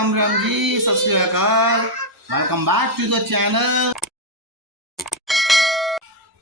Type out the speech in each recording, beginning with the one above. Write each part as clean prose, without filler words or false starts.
Ram Ram ji, Sat Sri Akal. Welcome back to the channel.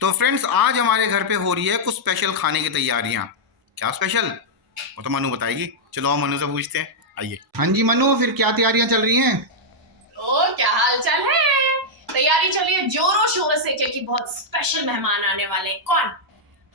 तो friends, आज हमारे घर पे हो रही है कुछ स्पेशल खाने की तैयारियां। क्या स्पेशल, वो तो मनु बताएगी। चलो हम मनु से पूछते हैं, आइए। हाँ जी मनु, फिर क्या तैयारियां चल रही हैं? और क्या हाल चाल है? तैयारी चल रही है जोरों शोरों से, क्योंकि बहुत स्पेशल मेहमान आने वाले हैं। कौन?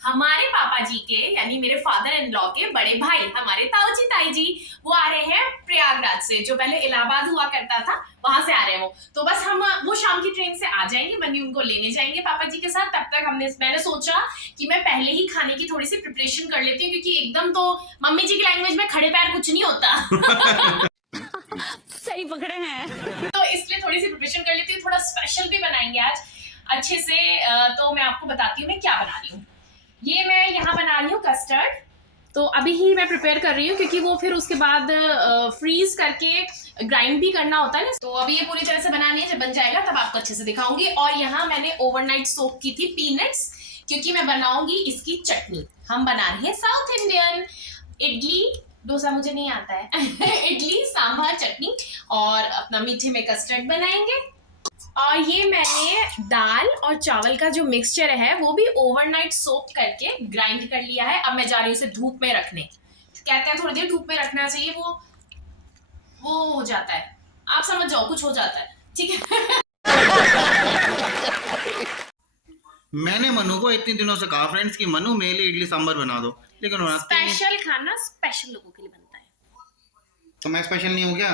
हमारे पापा जी के, यानी मेरे फादर इन लॉ के बड़े भाई, हमारे ताऊ जी ताई जी। वो आ रहे हैं प्रयागराज से, जो पहले इलाहाबाद हुआ करता था, वहां से आ रहे हैं वो। तो बस वो शाम की ट्रेन से आ जाएंगे, मनी उनको लेने जाएंगे पापा जी के साथ। तब तक मैंने सोचा कि मैं पहले ही खाने की थोड़ी सी प्रिपरेशन कर लेती हूँ, क्योंकि एकदम तो मम्मी जी की लैंग्वेज में खड़े पैर कुछ नहीं होता। सही पकड़े हैं। तो इसलिए थोड़ी सी प्रिपरेशन कर लेती हूँ, थोड़ा स्पेशल भी बनाएंगे आज अच्छे से। तो मैं आपको बताती हूँ मैं क्या बना रही हूँ। ये मैं यहाँ बना रही हूँ कस्टर्ड। तो अभी ही मैं प्रिपेयर कर रही हूँ, क्योंकि वो फिर उसके बाद फ्रीज करके ग्राइंड भी करना होता है ना। तो अभी ये पूरी तरह से बनानी है, जब बन जाएगा तब आपको अच्छे से दिखाऊंगी। और यहाँ मैंने ओवरनाइट सोक की थी पीनट्स, क्योंकि मैं बनाऊंगी इसकी चटनी। हम बना रही है साउथ इंडियन इडली डोसा, मुझे नहीं आता है। इडली सांभर चटनी, और अपना मीठे में कस्टर्ड बनाएंगे। और ये मैंने दाल और चावल का जो मिक्सचर है वो भी ओवरनाइट सोक करके ग्राइंड कर लिया है। अब मैं जा रही हूँ इसे धूप में रखने। कहते हैं थोड़ी देर धूप में रखना चाहिए, वो हो जाता है, आप समझ जाओ, कुछ हो जाता है, ठीक है। मैंने मनु को इतने दिनों से कहा फ्रेंड्स कि मनु मेरे लिए इडली सांभर बना दो, लेकिन स्पेशल खाना स्पेशल लोगों के लिए बनता है। तो मैं स्पेशल नहीं हूँ क्या?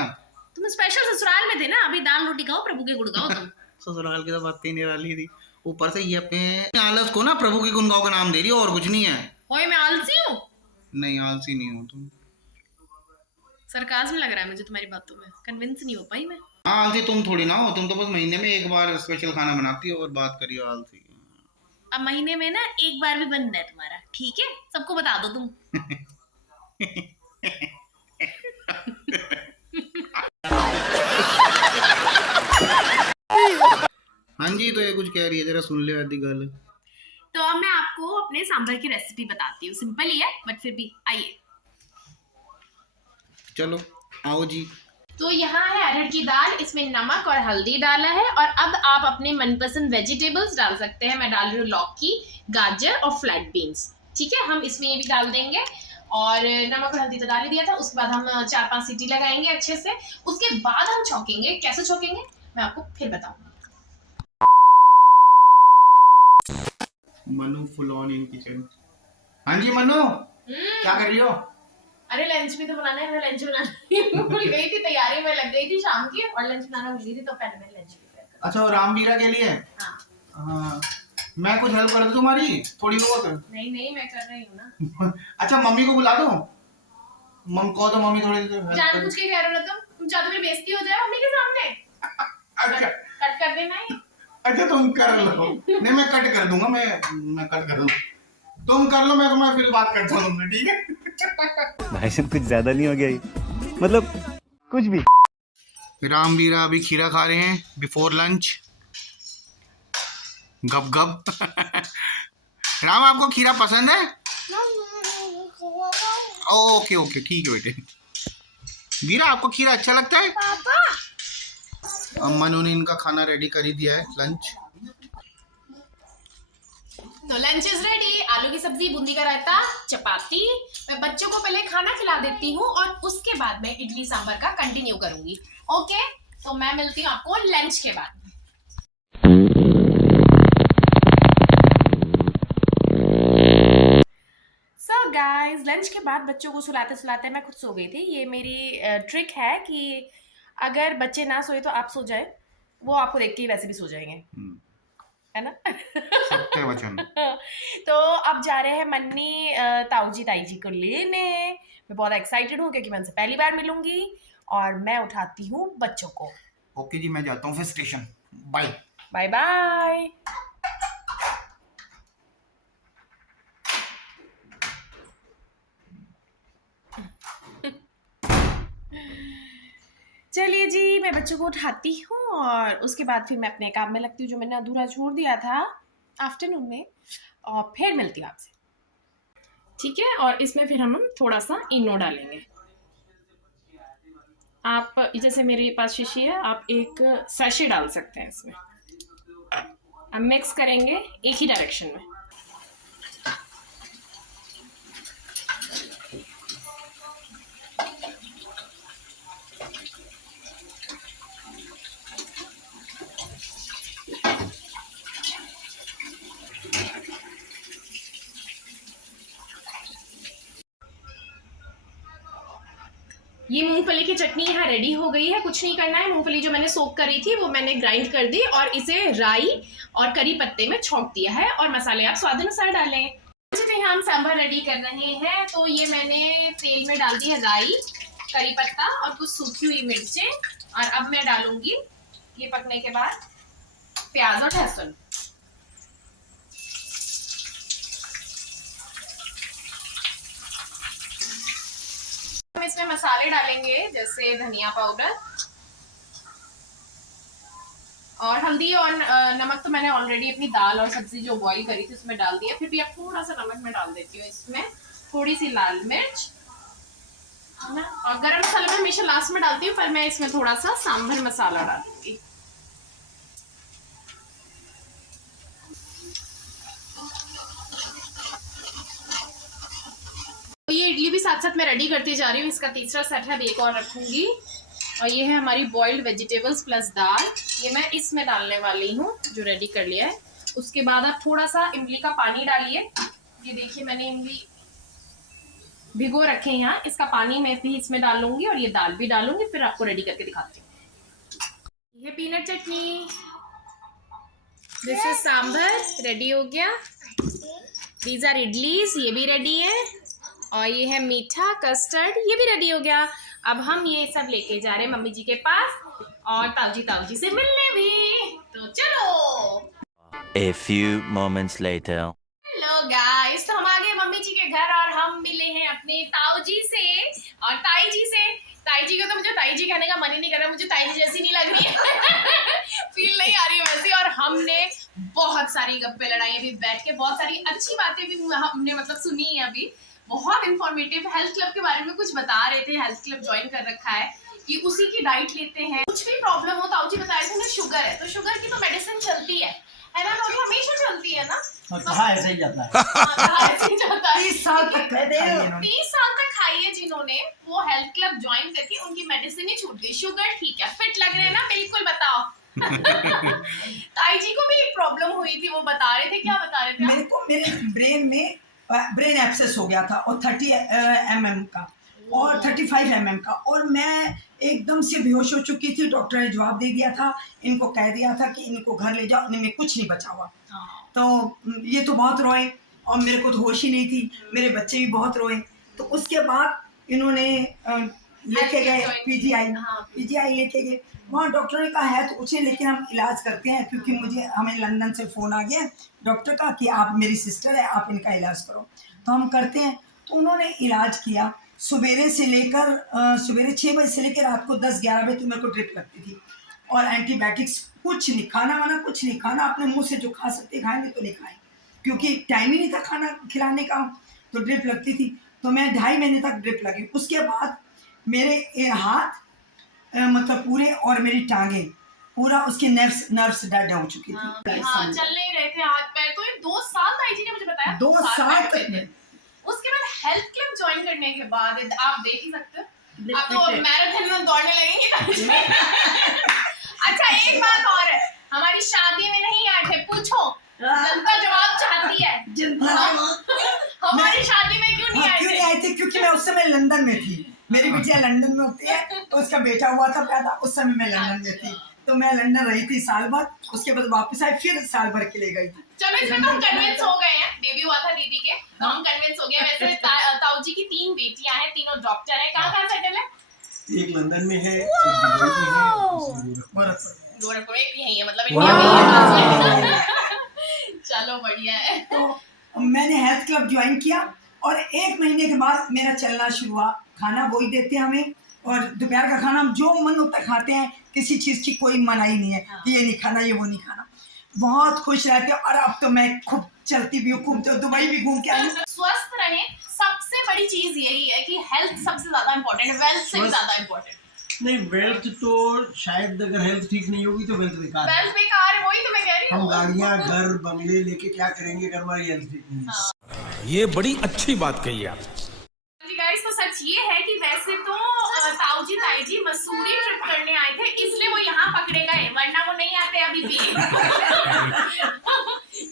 तुम स्पेशल ससुराल में थे ना, अभी दाल रोटी खाओ, प्रभु के गुण गाओ तुम। ससुराल की तो बात ही निराली थी। ऊपर से ये अपने आलस को ना प्रभु के गुण गाओ का नाम दे रही है, और कुछ नहीं है। ओए मैं आलसी हूँ? नहीं, आलसी नहीं हो तुम। सरकाज़्म लग रहा है मुझे तुम्हारी बातों में, कन्विंस नहीं हो पाई मैं। हाँ, आलसी तुम थोड़ी ना हो, तुम तो बस महीने में एक बार स्पेशल खाना बनाती हो और बात करियो आलसी की। अब महीने में ना एक बार भी बनना है तुम्हारा, ठीक है? सबको बता दो तुम। हाँ जी, तो ये कुछ कह रही है, जरा सुन ले आदि गल। तो अब मैं आपको अपने सांभर की रेसिपी बताती हूँ। सिंपल ही है बट फिर भी आइए। चलो आओ जी। तो यहाँ है अरहर की दाल, इसमें नमक और हल्दी डाला है। और अब आप अपने मनपसंद वेजिटेबल्स डाल सकते हैं। मैं डाल रही हूँ लौकी, गाजर और फ्लैट बीन्स, ठीक है? हम इसमें ये भी डाल देंगे। और नमक और हल्दी तो डाल ही दिया था। उसके बाद हम 4-5 सीटी लगाएंगे अच्छे से। उसके बाद हम छौंकेंगे। कैसे छौंकेंगे मैं आपको फिर बताऊंगा। Manu full on in kitchen. हाँ जी मनु, क्या कर रही हो? अरे लंच भी तो बनाना है, मैं लंच बनाना भूल गई थी, तैयारी में लग गई थी शाम की, और लंच बनाना भूल गई थी, तो पहले मैं लंच प्रिपेयर कर। अच्छा, और रामवीरा के लिए? हाँ। हाँ, मैं कुछ हेल्प कर दूं तुम्हारी थोड़ी बहुत? नहीं नहीं, मैं कर रही हूँ ना। अच्छा, मम्मी को बुला दूं? मम को तो मम्मी थोड़ी देर जानबूझ के कह रहे हो ना तुम चाहते हो मेरी बेइज्जती हो जाए मम्मी के सामने? अच्छा कट कर देना है। अच्छा, तुम कर लो। नहीं, मैं कट कर दूंगा, मैं कट कर दूंगा। तुम कर लो, मैं तुम्हें फिर बात करता हूँ, ठीक है? भाई साहब कुछ ज्यादा नहीं हो गया ये? मतलब कुछ भी। रामवीरा अभी खीरा खा रहे हैं बिफोर लंच। गप गप। राम, आपको खीरा पसंद है? ओके ओके, ठीक है बेटे। वीरा, आपको खीरा अच्छा लगता है? अब मनु ने इनका खाना रेडी कर ही दिया है, लंच। तो लंच इज रेडी। आलू की सब्जी, बूंदी का रायता, चपाती। मैं बच्चों को पहले खाना खिला देती हूँ, और उसके बाद मैं इडली सांभर का कंटिन्यू करूंगी। ओके, तो मैं मिलती हूँ आपको लंच के बाद। सो गाइस, लंच के बाद बच्चों को सुलाते सुलाते मैं खुद सो गई थी। ये मेरी ट्रिक है कि अगर बच्चे ना सोए तो आप सो जाए, वो आपको देख के ही वैसे भी सो जाएंगे, है ना? सत्य वचन। तो अब जा रहे हैं मन्नी ताऊ जी ताई जी को लेने। मैं बहुत एक्साइटेड हूँ, क्योंकि मैं उनसे पहली बार मिलूंगी। और मैं उठाती हूँ बच्चों को। ओके जी, मैं जाता हूँ फिर स्टेशन। Bye bye bye. चलिए जी, मैं बच्चों को उठाती हूँ, और उसके बाद फिर मैं अपने काम में लगती हूँ, जो मैंने अधूरा छोड़ दिया था आफ्टरनून में। और फिर मिलती हूँ आपसे, ठीक है? और इसमें फिर हम थोड़ा सा इनो डालेंगे। आप जैसे मेरे पास शीशी है, आप एक सैशे डाल सकते हैं इसमें। अब मिक्स करेंगे एक ही डायरेक्शन में। ये मूंगफली की चटनी यहाँ रेडी हो गई है। कुछ नहीं करना है, मूंगफली जो मैंने सोक करी थी वो मैंने ग्राइंड कर दी और इसे राई और करी पत्ते में छौंक दिया है, और मसाले आप स्वाद अनुसार डालें। तो यहाँ हम सांभर रेडी कर रहे हैं। तो ये मैंने तेल में डाल दी है राई, करी पत्ता और कुछ सूखी हुई मिर्चें, और अब मैं डालूंगी ये पकने के बाद प्याज और लहसुन। हम इसमें मसाले डालेंगे जैसे धनिया पाउडर और हल्दी और नमक। तो मैंने ऑलरेडी अपनी दाल और सब्जी जो बॉईल करी थी उसमें डाल दिया, फिर भी अब थोड़ा सा नमक मैं डाल देती हूँ इसमें, थोड़ी सी लाल मिर्च है ना। और गरम मसाला मैं हमेशा लास्ट में डालती हूँ, पर मैं इसमें थोड़ा सा सांभर मसाला डालूंगी। तो ये इडली भी साथ साथ मैं रेडी करती जा रही हूँ। इसका तीसरा सेट है, एक और रखूंगी। और ये है हमारी बॉइल्ड वेजिटेबल्स प्लस दाल, ये मैं इसमें डालने वाली हूँ जो रेडी कर लिया है। उसके बाद आप थोड़ा सा इमली का पानी डालिए। ये देखिए मैंने इमली भिगो रखे हैं यहाँ, इसका पानी मैं भी इसमें डालूंगी और ये दाल भी डालूंगी, फिर आपको रेडी करके दिखाती हूँ। ये peanut chutney, this is sambar ready हो गया। दीज आर इडलीज, ये भी रेडी है। और ये है मीठा कस्टर्ड, ये भी रेडी हो गया। अब हम ये सब लेके जा रहे हैं मम्मी जी के पास और ताऊ जी से मिलने भी। तो चलो। A few moments later. Hello guys, तो हम आ गए मम्मी जी के घर और हम मिले हैं अपने ताऊ जी से और ताई जी से। ताई जी को तो मुझे ताई जी कहने का मन ही नहीं कर रहा, मुझे ताई जी जैसी नहीं लग रही है फील नहीं आ रही है वैसी। और हमने बहुत सारी गप्पे लड़ाई अभी बैठ के, बहुत सारी अच्छी बातें भी हमने मतलब सुनी है अभी। बहुत इन्फॉर्मेटिव, हेल्थ क्लब के बारे में कुछ बता रहे थे। हेल्थ क्लब ज्वाइन कर रखा है कि उसी की डाइट लेते हैं। कुछ भी प्रॉब्लम हो, ताऊ जी बता रहे थे ना शुगर है, तो शुगर की तो मेडिसिन चलती है ना, तो हमेशा चलती है ना। कहाँ ऐसे ही जाता है। ऐसे ही जाता है। 30 साल तक कहते हैं 30 साल तक खाई है जिन्होंने, वो हेल्थ क्लब ज्वाइन करके उनकी मेडिसिन ही छूट गई। शुगर ठीक है, फिट लग रहे हैं ना, बिल्कुल बताओ ताई जी को भी एक प्रॉब्लम हुई थी, वो बता रहे थे। क्या बता रहे थे? मेरे को मेरे ब्रेन में ब्रेन एब्सेस हो गया था और 30 mm का और 35 mm का, और मैं एकदम से बेहोश हो चुकी थी। डॉक्टर ने जवाब दे दिया था, इनको कह दिया था कि इनको घर ले जाओ, इनमें कुछ नहीं बचा हुआ। तो ये तो बहुत रोए और मेरे को तो होश ही नहीं थी, मेरे बच्चे भी बहुत रोए। तो उसके बाद इन्होंने लेके गए पीजीआई लेके गए। वहाँ डॉक्टर ने कहा है तो कुछ, लेकिन हम इलाज करते हैं, क्योंकि हमें लंदन से फ़ोन आ गया डॉक्टर का कि आप मेरी सिस्टर है, आप इनका इलाज करो। तो हम करते हैं। तो उन्होंने इलाज किया सवेरे से लेकर सवेरे 6 बजे से लेकर रात को 10-11 बजे तक मेरे को ड्रिप लगती थी, और एंटीबायोटिक्स कुछ नहीं, खाना वाना कुछ नहीं खाना, अपने मुंह से जो खा सकते खाएंगे तो नहीं खाएं, क्योंकि टाइम ही नहीं था खाना खिलाने का। तो ड्रिप लगती थी, तो मैं 2.5 महीने तक ड्रिप लगी। उसके बाद मेरे हाथ मतलब पूरे और मेरी टांगे पूरा, उसके नर्व्स डेड हो चुकी थी। हाँ, चल नहीं रहे थे हाथ पैर। तो ये 2 साल ताई जी ने मुझे बताया, 2 साल तक। उसके बाद हेल्थ क्लब ज्वाइन करने के बाद आप देख ही सकते हो, आप तो मैराथन में दौड़ने लगेंगे अच्छा, एक बात और है, हमारी शादी में नहीं आए थे, पूछो, जनता जवाब चाहती है। हमारी शादी में क्यों नहीं आए थे? क्योंकि मैं उस समय लंदन में थी, मेरी बिटिया लंदन में होती है, तो उसका बेटा हुआ था पैदा, उस समय मैं लंदन में थी। तो मैं लंदन रही थी साल भर, उसके बाद वापस आई, फिर साल भर के लिए गई थी। चलो, इसमें तो हम कन्विंस हो गए हैं, बेबी हुआ था दीदी के, तो हम कन्विंस हो गए। वैसे ताऊ जी की 3 बेटियां हैं, तीनों डॉक्टर हैं। कहाँ सेटल है? एक लंदन में है, एक दुबई में है, गोरखपुर एक भी है, मतलब इंडिया में। चलो बढ़िया है। तो मैंने हेल्थ क्लब ज्वाइन किया और 1 महीने के बाद मेरा चलना शुरू हुआ। खाना वही देते हैं हमें, और दोपहर का खाना हम जो मन होता खाते हैं, किसी चीज़ की कोई मनाही नहीं है कि ये नहीं खाना, ये वो नहीं खाना। बहुत खुश रहते हैं। और अब तो मैं खूब चलती भी हूँ, खूब तो दुबई भी घूम के आई। स्वस्थ रहें, सबसे बड़ी चीज यही है कि हेल्थ सबसे ज्यादा इम्पोर्टेंट है, वेल्थ से भी ज्यादा इम्पोर्टेंट। नहीं वेल्थ तो शायद अगर हेल्थ ठीक नहीं होगी तो वेल्थ बेकार है। वेल्थ बेकार है, वही तो मैं कह रही हम हूँ। गाड़ियाँ घर बंगले लेके क्या करेंगे अगर हमारी हेल्थ ठीक नहीं है। ये बड़ी अच्छी बात कही आप। जी गाइस, तो सच ये है कि वैसे तो ताऊ जी ताई जी मसूरी ट्रिप करने आए थे, इसलिए वो यहाँ पकड़े गए, वरना वो नहीं आते अभी भी।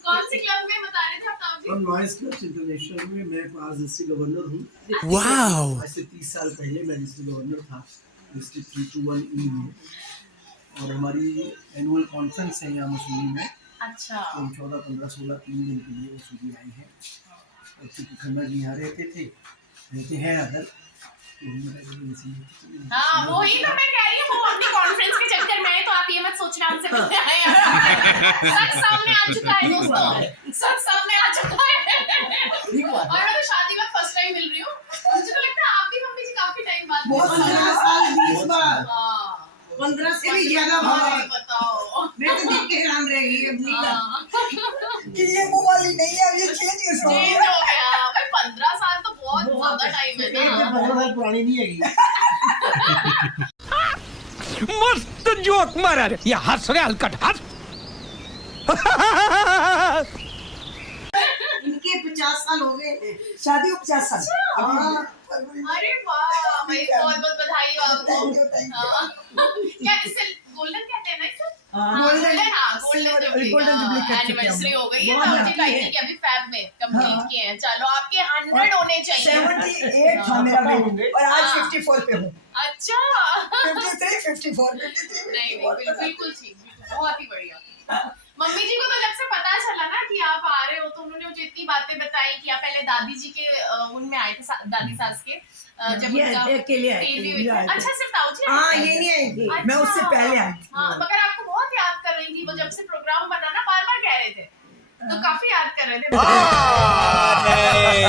कौन सी क्लब में बता रहे थे आप ताऊ जी? और नॉइस क्लब्स इंटरनेशनल में मैं आज डिस्ट्रिक्ट गवर्नर हूँ। वाह। आज से 30 साल पहले मैं डिस्ट्रिक्ट गवर्नर था डिस्ट्रिक्ट 321E में, और हमारी एनुअल कॉन्फ्रेंस है यहाँ मसूरी में। अच्छा। तो हम 14, 15, 16 3 दिन के लिए मसूरी आए हैं। और चूँकि खन्ना जी यहाँ रहते हैं अगर हाँ, वही तो मैं कह रही हूँ, वो अपनी कॉन्फ्रेंस के चक्कर में है, तो आप ये मत सोचना हमसे पहले आए हैं। सच सामने आ चुका है दोस्तों, सच सामने आ चुका है। और मैं तो शादी में फर्स्ट टाइम मिल रही हूँ, मुझे तो लगता है आप भी मम्मी जी काफी टाइम बाद बहुत 15 साल 20 बार हाँ, 15 से भी ज्यादा बार बताओ। मैं तो देख के हैरान रह गई अपनी हाँ। कि ये वो वाली नहीं है, ये चेंज कैसे हो चेंज गया। हो गया भाई, 15 साल तो बहुत ज्यादा टाइम है एक ना। 15 साल पुरानी नहीं है। मस्त जोक मारा रे, ये हंस रहे हलकट हंस। इनके 50 साल हो गए शादी को, 50 साल। हाँ, अरे वाह भाई, बहुत बहुत बधाई हो आपको। Thank you. हाँ। क्या इससे गोल्डन कहते हैं ना इसे? गोल्डन गोल्डन जुबली एनिवर्सरी हो गई है ताऊ जी ताई जी की, अभी फैब में कंप्लीट किए हैं। चलो आपके 100 होने चाहिए। 78 था मेरा वेट और आज 54 पे हूँ। अच्छा। 53, 54, 53, नहीं बिल्कुल ठीक, बहुत ही बढ़िया। मम्मी जी को तो जब से पता चला ना कि आप आ रहे हो, तो उन्होंने मुझे इतनी बातें बताई कि आप पहले दादी जी के उनमें आए थे, दादी सास के, जब ये उनका अकेले आए थे, baby ये हुई थी। आए थे। अच्छा, सिर्फ ताऊ जी आए हाँ, थे? ये नहीं आई थी, अच्छा। मैं उससे पहले आई थी। हाँ, मगर आपको बहुत याद कर रही थी वो, जब से प्रोग्राम बना ना बार बार कह रहे थे, तो काफी याद कर रहे थे।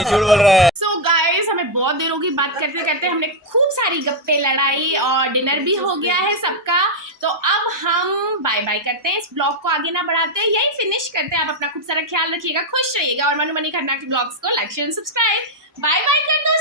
झूठ बोल रहा है। सो गाइस, हमें बहुत देर होगी बात करते करते, हमने खूब सारी गप्पे लड़ाई और डिनर भी हो गया है सबका। तो अब हम बाय बाय करते हैं, इस ब्लॉग को आगे ना बढ़ाते हैं, यही फिनिश करते हैं। आप अपना खूब सारा ख्याल रखिएगा, खुश रहिएगा, और मनु मनी खन्ना के ब्लॉग्स को like share subscribe. Bye bye कर दो